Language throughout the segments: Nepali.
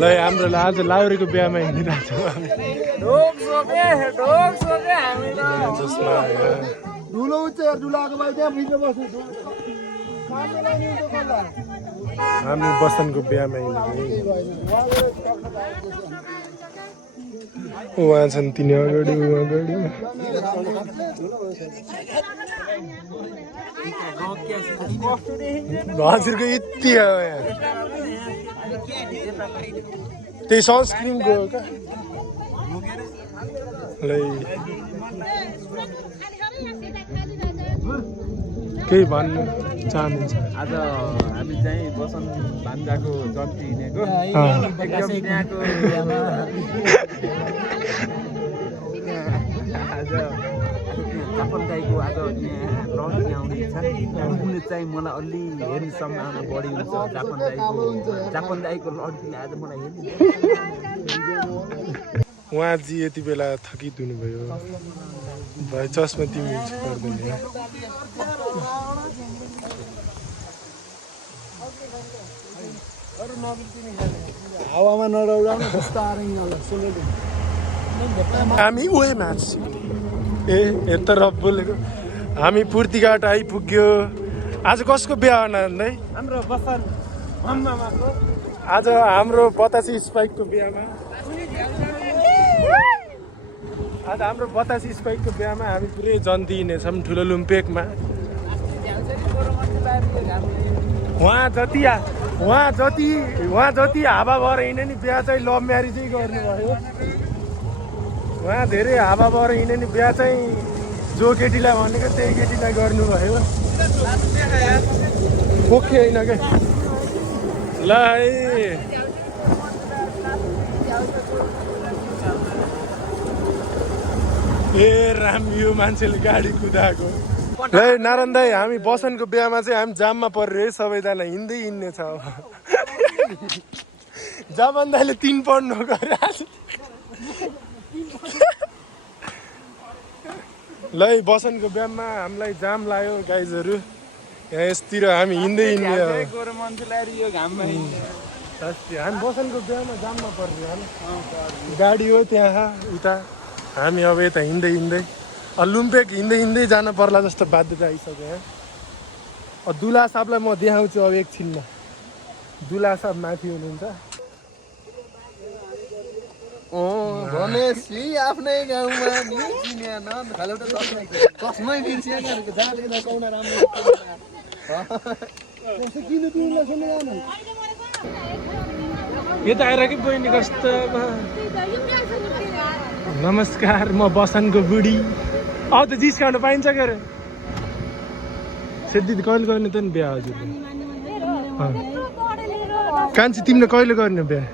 ल हाम्रो आज लाउरीको बिहामा हिँडिरहेको छौँ हामी हामी बसन्तको बिहामा हिँडेको उहाँ छन् तिनी अगाडि हजुरको यति हो यहाँ त्यही सनस्क्रिनको हो क्या केही भन्नु चाहनुहुन्छ आज हामी चाहिँ बसन्त भान्जाको जन्ती हिँडेको आज जापान गाईको आज रौनी आउने छ उनले चाहिँ मलाई अलि हेर्ने सम्भावना बढी हुन्छ जापान गाईको लड्कीले आज मलाई हेर्ने उहाँजी यति बेला थकित हुनुभयो भाइ चस्मा तिमी गर्दैन हावामा नडौडाउनु हामी उही म्याच यता रब बोलेको हामी पूर्तिघाट आइपुग्यो आज कसको बिहा भन्दै हाम्रो बसन आज हाम्रो बतासी स्पाइकको बिहामा हामी पुरै जन्ती हिँडेछौँ ठुलो लुम्पेकमा उहाँ जति हावा भएर हिँड्यो नि बिहा चाहिँ लभ म्यारिजै गर्नुभयो उहाँ धेरै हावा भएर हिँड्यो नि बिहा चाहिँ जो केटीलाई भनेको त्यही केटीलाई गर्नुभयो पोखे होइन क्या ल ए राम यो मान्छेले गाडी कुदाएको ल नारायण दाई हामी बसन्तको बिहामा चाहिँ हामी जाममा परेर सबैजना हिँड्ने छ जापान दाईले 3 पढ्नु गइरहेको ल बसन्तको बिहामा हामीलाई जाम लाग्यो गाइजहरू यहाँ यसतिर हामी हिँड्दै हामी बसन्तको बिहामा जाममा पर्ने गाडी हो त्यहाँ उता हामी अब यता हिँड्दै लुम्पेक हिँड्दै जान पर्ला जस्तो बाध्यता आइसक्यो यहाँ दुला साहबलाई म देखाउँछु अब एकछिनमा दुला साहब माथि हुनुहुन्छ आफ्नै गाउँमा यता आएर कि बहिनी कस्तो नमस्कार म बसन्तको बुढी अब त जिस्काउनु पाइन्छ के अरे सेती कहिले गर्ने त नि बिहा हजुरले कान्छी तिमीले कहिले गर्ने बिहा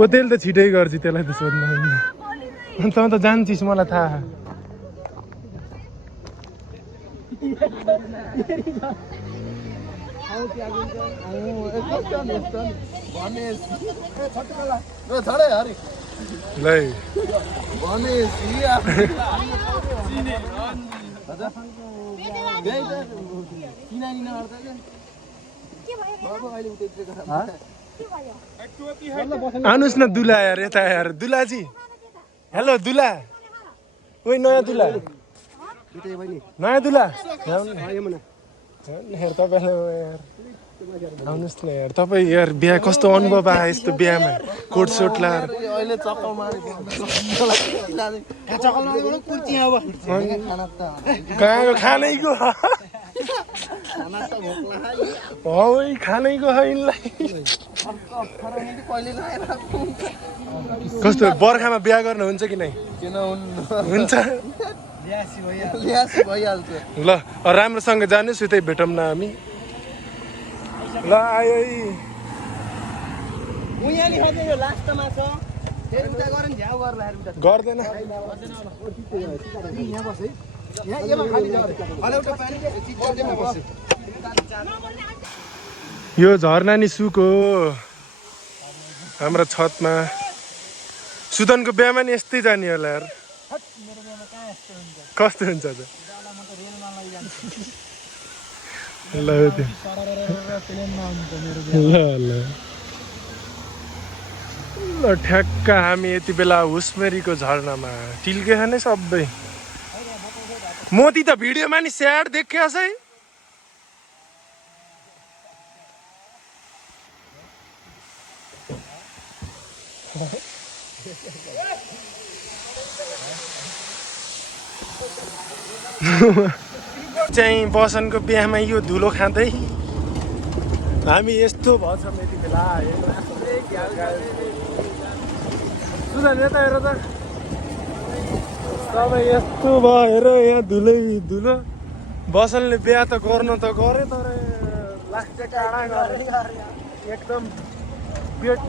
त्यसले त छिटै गर्छु त्यसलाई त सोध्नु त त जान्छिस् मलाई थाहा आउनुहोस् न दुला यार यता यार दुलाजी हेलो दुला ओइ नयाँ दुला आउनुहोस् न यार तपाईँ यार बिहा कस्तो अनुभव आयो यस्तो बिहामा कोट सोट लाएर कहाँको खानैको खानैको कस्तो बर्खामा बिहा गर्नुहुन्छ कि नै हुन्छ ल राम्रोसँग जानुहोस् उतै भेटौँ न हामी ल आयो गर्दैन यो झरना नि सुको हाम्रो छतमा सुदनको बिहामा नि यस्तै जाने होला यार कस्तो हुन्छ त ल ठ्याक्क हामी यति बेला हुस्मेरीको झरनामा टिल्के खाने सबै मोती त भिडियोमा नि स्याड देखिया है चाहिँ बसनको बिहामा यो धुलो खाँदै हामी यस्तो भछौँ यति बेला सुझाव यता हेर त सबै यस्तो भएर यहाँ धुलै धुलो बसनले बिहा त गर्न त गरे तर लास्ट टाढा गरे एकदम पेट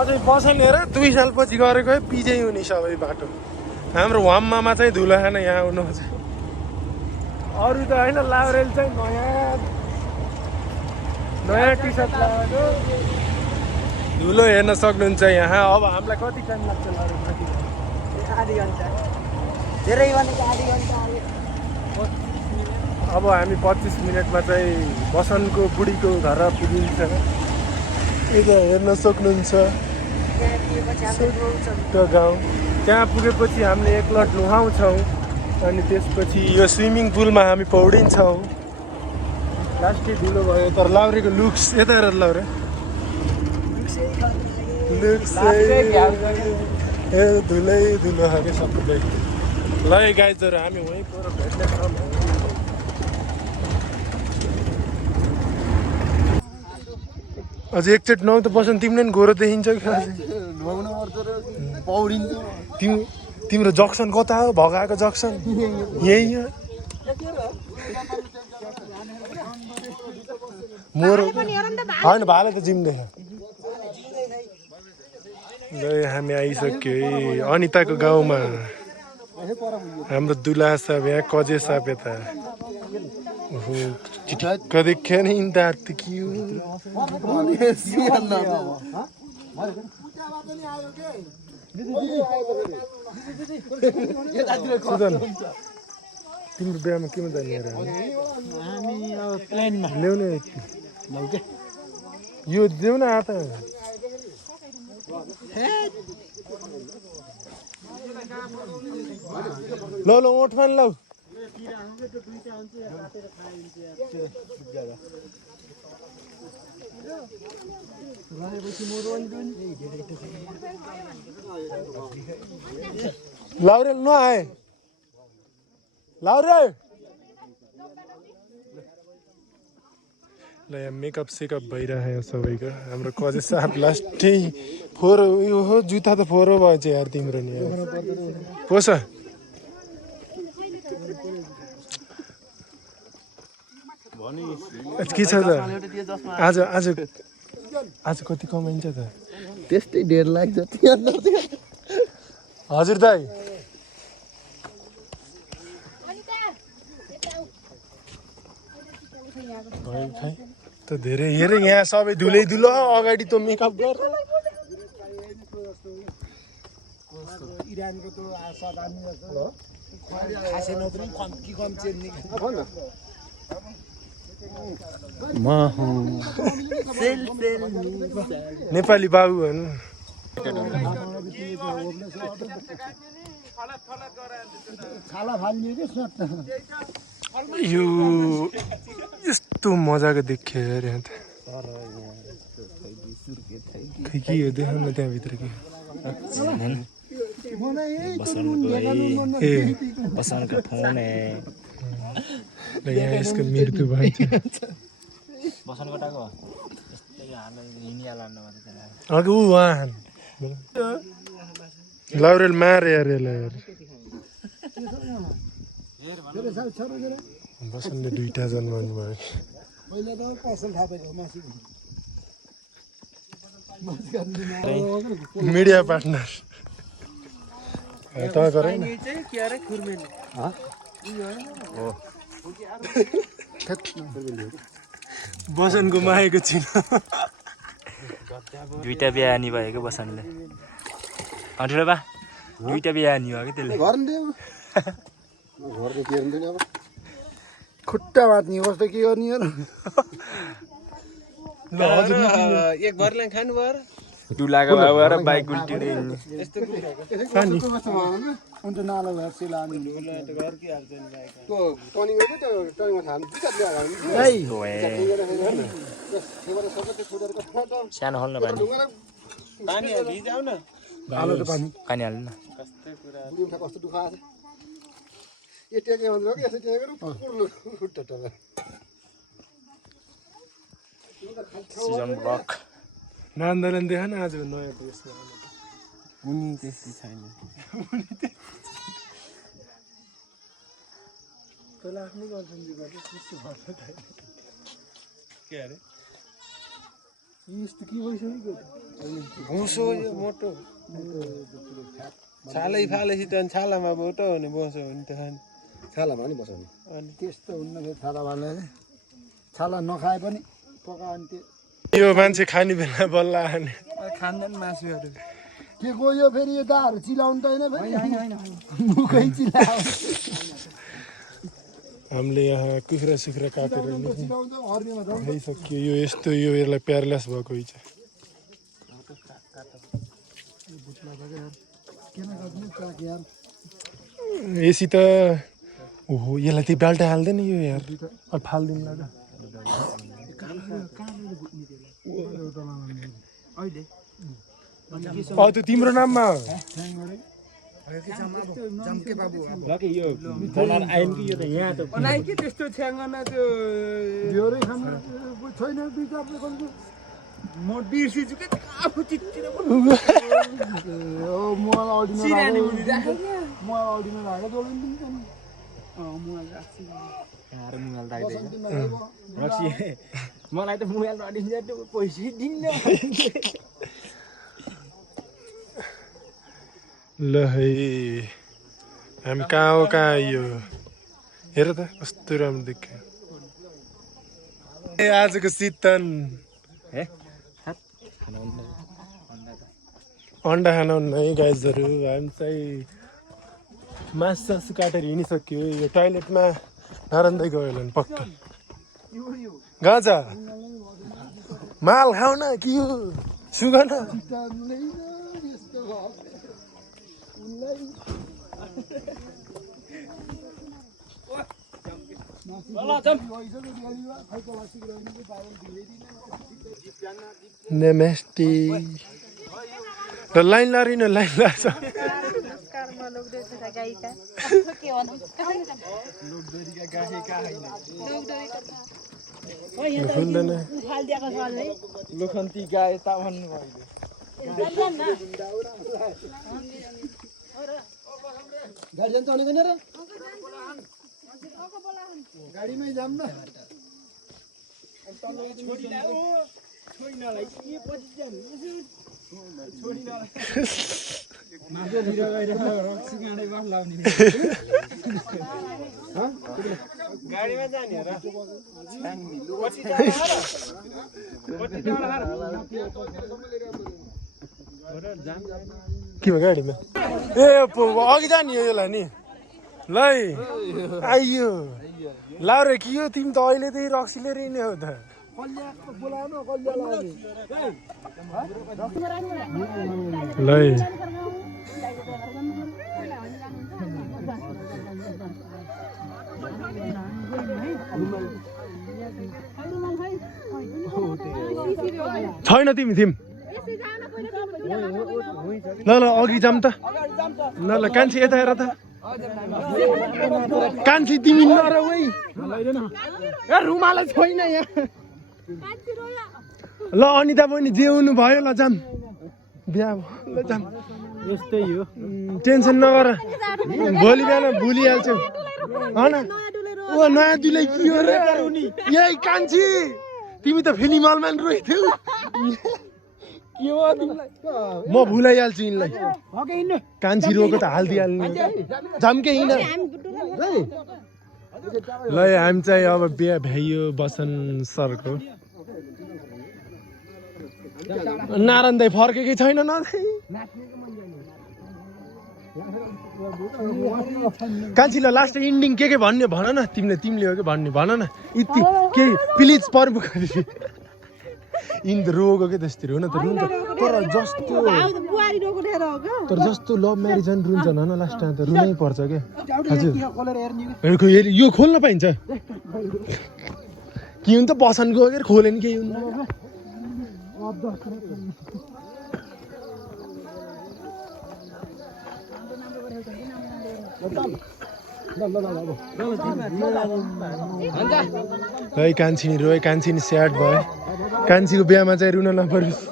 अझै बसन हेर 2 सालपछि गरेको पिजै हुने सबै बाटो हाम्रो वाममा चाहिँ धुलो खान यहाँ आउनु चाहिँ अरू त होइन लाउरेल चाहिँ नयाँ टी सर्ट लगाएको धुलो हेर्न सक्नुहुन्छ यहाँ अब हामीलाई कति टाइम लाग्छ आधी घन्टा धेरै भनेको आधी घन्टा अब हामी 25 मिनटमा चाहिँ बसनको बुढीको घर पुगिन्छ यता हेर्न सक्नुहुन्छ त्यो गाउँ त्यहाँ पुगेपछि हामीले एकलट नुहाउँछौँ अनि त्यसपछि यो स्विमिङ पुलमा हामी पौडिन्छौँ लास्टै धुलो भयो तर लाउरेको लुक्स यता हेर लाउरे लुक्स धुलै धुलो खाने सबै ल गाइजहरू हामी वहीँ पर भेट्नेछौँ अझ एकचोटि नुहाउ त बस्नु तिमीले नि गोरो देखिन्छ कि तिम्रो जक्सन कता हो भगाएको जक्सन यही हो मोरो होइन भाले त जिम्दै ल हामी आइसक्यो है अनिताको गाउँमा हाम्रो दुला साहब यहाँ कजे साहब यता कदै खेन दात कि तिम्रो बिहामा केमा जाने ल्याउने यो देऊ न आँटा ल ल ओठमा लौ लाउरे नआए लाउरे ल यहाँ मेकअप सेकअप भइरहेको सबैको हाम्रो कजे साहब लास्टै फोहोर यो हो जुत्ता त फोहोर भएछ यार तिम्रो नि पोस के छ त आज आज आज कति कमाइन्छ त त्यस्तै 1.5 लाख जति हजुर दाइ त धेरै हेरे यहाँ सबै धुलै धुलो अगाडि त मेकअप गर इरानको त साधारण खासे नत्र कम चेन नेपाली बाबु भन्नु यो यस्तो मजाको देखियो यार यहाँ त खै के हो देखाउन त्यहाँभित्र के बसनको फोन यहाँ यसको मृत्यु भएछ अघि ऊ वाहन लाउरेल मारे यार यसलाई यार बसनले 2टा जन्माउनु भयो मिडिया पार्टनर त गरे बसनको मागेको छिन 2टा बिहा नि भएको बसनले अन्ठुलो बा दुईटा बिहा नि हो कि त्यसले घर नि घरको के हुँदैन अब खुट्टा बाँध्ने कस्तो के गर्ने यार एक भरले खानु भयो र दुलाको बाबु र बाइक उल्टिँदै हिँड्ने अन्त नाला भएर सेला अनि घर के हाल्छ नि बाइक त्यो टर्निङमा चाहिँ त्यो टर्निङमा थाल्नु सानो हाल्नु पानी पानी भिजाउ न हाल्नु त पानी पानी हाल्नु न कस्तै कुरा बुढीमा कस्तो दुःख आछ यो टेके भन्छ कि यसो टेकेर पुर्नु खुट्टा टल्ला सिजन ब्लक नान्दलन देखा न आज नयाँ ड्रेसमा उनी त्यस्तै छैन तँलाई आफ्नै गर्छन् त्यस्तो भन्छ के अरे यस्तो के भइसक्यो भुसो यो मोटो छालै फालेपछि त छालामा बोटो हुने बसो हुने त छालामा नि बसाउने अनि त्यस्तो हुन्न फेरि छाला बाल्ने छाला नखाए पनि पकायो भने त्यो यो मान्छे खाने बेला बल्ल खाने खाँदैन मासुहरू के गयो फेरि यो दाहरू चिलाउनु त होइन फेरि मुखै चिलायो हामीले यहाँ कुखुरा सुखुरा काटेर चिलाउँछ हर्नेमा झन् खाइसक्यो यो यस्तो यो यसलाई प्यारलेस भएको छ किन गर्नु काक यार यसि त ओहो यसलाई त्यो बाल्टा हाल्दैन यो यार अब फाल्दिनु ल त्यो तिम्रो नाममा त्यस्तो छ्याङ्गना त्यो बिहोरै खानु छैन दुई चार म बिर्सिन्छु के आफू चिट्टिएर मलाई अडिन लाग्यो जोडिदिन्छ नि मलाई त मोबाइल नदिन्छ पैसै दिन्न ल है हामी कहाँ हो कहाँ आइयो हेर त कस्तो राम्रो देख्यो ए आजको शीतन अन्डा खान है गाइजहरू हामी चाहिँ मासु सासु काटेर हिँडिसक्यो यो टोइलेटमा नरान्दै गयो होला नि पक्का गाजा माल खाऊ न कि यो सुगन नमस्ते ल लाइन लारी न लाइन लाग्छ लोखन्ती गाए ता भन्नु गाडी जान्छ भनेको र गाडीमै जाम न गाडीमा जाने र के भयो गाडीमा ए अघि जाने हो यसलाई नि ल आइयो लाउरे कि यो तिमी त अहिले त्यही रक्सी लिएर हिँड्ने हो त ल छैन तिमी थिम ल ल अघि जाम त ल ल कान्छी यता हेर त कान्छी तिमी नर ओइ ए रुमालै छैन यहाँ ल अनिता बहिनी जे हुनु भयो ल जाम बिहा ल जाम यस्तै हो टेन्सन नगर भोलि बिहान भुलिहाल्छौ होइन ओ नयाँ दुलै के हो रे यही कान्छी तिमी त फिल्म हलमा रोइथ्यौ के हो तिमीलाई म भुलाइहाल्छु यिनलाई कान्छी रोको त हालिदिइहाल्ने जम्के हिँड ल हामी चाहिँ अब बिहा भ्याइयो बसन सरको नारायण दाई फर्केकै छैन न कान्छी ल लास्ट इन्डिङ के भन्ने भन न तिमीले हो कि भन्ने भन न यति के प्लिज प्रमुख इन्द रोगो के त्यस्तै हो न त रुन्छ तर जस्तो लभ म्यारिज अनि रुन्छ न लास्ट टाइम त रुनै पर्छ के हजुर यो खोल्न पाइन्छ के हुन्छ बसनको के खोले नि केही हुन्छ है कान्छी रोए कान्छी स्याड भयो कान्छीको बिहामा चाहिँ रुन नपरोस्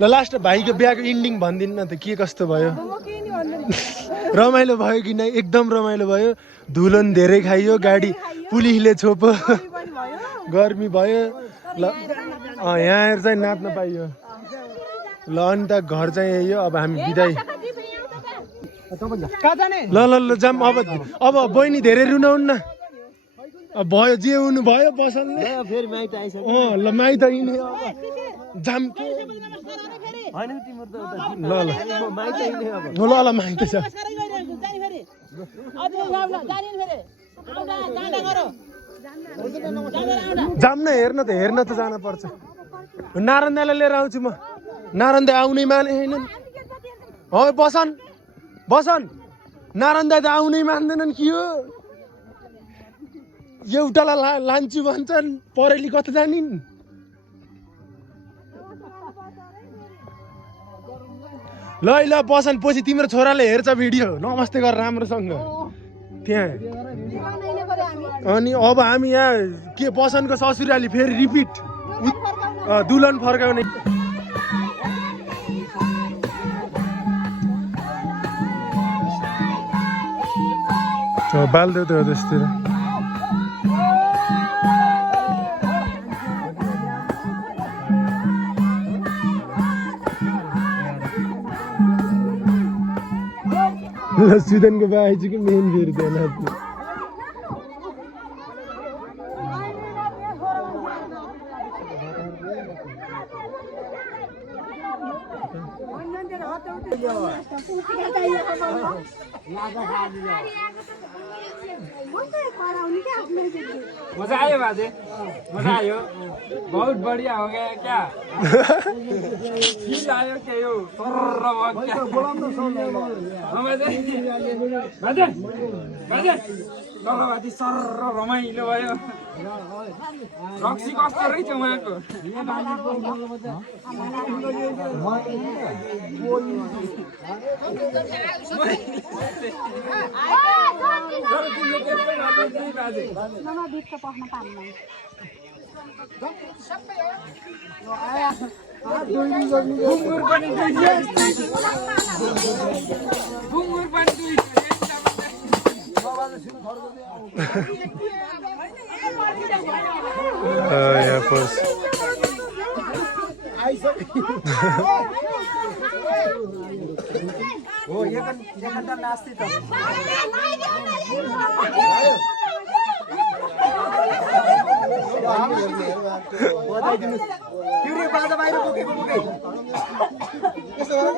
ल लास्ट भाइको बिहाको इन्डिङ भनिदिनु न त के कस्तो भयो रमाइलो भयो कि नै एकदम रमाइलो भयो धुलो नि धेरै खाइयो गाडी पुलिसले छोप्यो गर्मी भयो ल यहाँ आएर चाहिँ नाच्न पाइयो ल अनि त घर चाहिँ यही हो अब हामी बिदाई ल जाम अब बहिनी धेरै रुनाउन् न भयो जे हुनु भयो बसल्ने ल माइत यिनी जाम ल माइत छ जाम न हेर्न त जान पर्छ नारायण दाइलाई लिएर आउँछु म नारायण दाइ आउनै मानेनन् बसन नारायण दाइ त आउनै मान्दैनन् के हो एउटालाई लान्छु भन्छन् परेली कता जानिन् ल बसन पछि तिम्रो छोराले हेर्छ भिडियो नमस्ते गर राम्रोसँग त्यहाँ अनि अब हामी यहाँ के बसनको ससुराली फेरि रिपिट दुल्हन फर्काउने बाल्दै त हो त्यस्तै सुदनको बाई चाहिँ कि मेन फेरि त्यो नाच्नु मजा आयो बाजे मजा आयो बहुत बढ़िया हो गया क्या फील आयो क्या यो बाजे तलमाथि सर्र रमाइलो भयो रक्सी कस्तो रहेछ उहाँको yeah, first. Oh, ये kan नास्ती था। क्यों रे बाजा बाहर बुके। कैसे वाला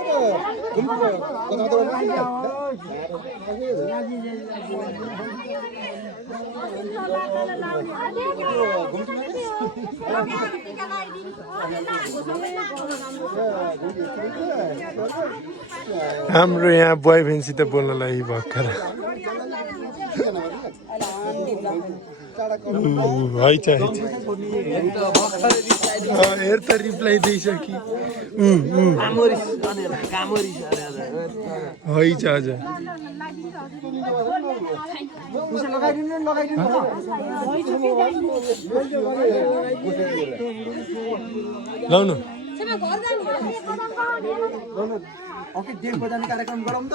हाम्रो यहाँ बोयफ्रेन्डसित बोल्नलाई भर्खर है हेर त रिप्लाई दिइसकि है आज लाउनु ओके देख बजाने कार्यक्रम गरौँ त